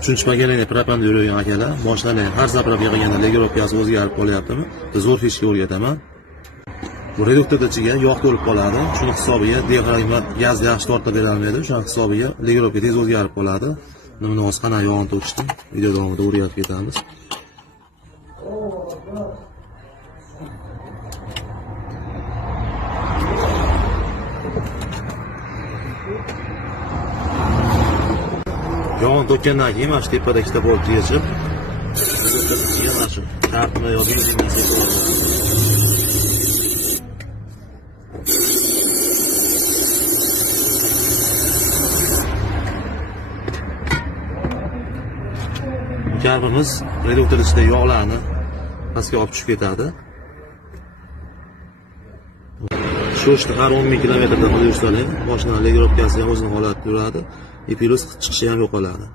Uchinchi pokoleniya propanda yurgan akalar, mashinaning har zapravka qilganda legirovkasi o'zgarib qolyaptimi? Bitta zo'r fishka o'rgataman. Bu reduktorda ichiga yog' to'lib qoladi. Shuni hisobiga diafragma gazni yaxshi tortib bera olmaydi. Shuning hisobiga legirovka tez o'zgarib qoladi. Nima o'zi qanday yog'ni to'kishdi? Video davomida o'rgatib ketamiz. Yog'ni to'kkandan keyin mana shu tepada ikkita boltni yechib, mana shu kartni yo benzindan sepib olamiz. Karbimiz reduktor ichida yog'larni pastga olib tushib ketadi. Shu ishni har 10 ming kilometrda qilib yursalar, mashina legirovkasi ham o'zini holatida yuradi. Epilus chiqishi ham yo'qoladi.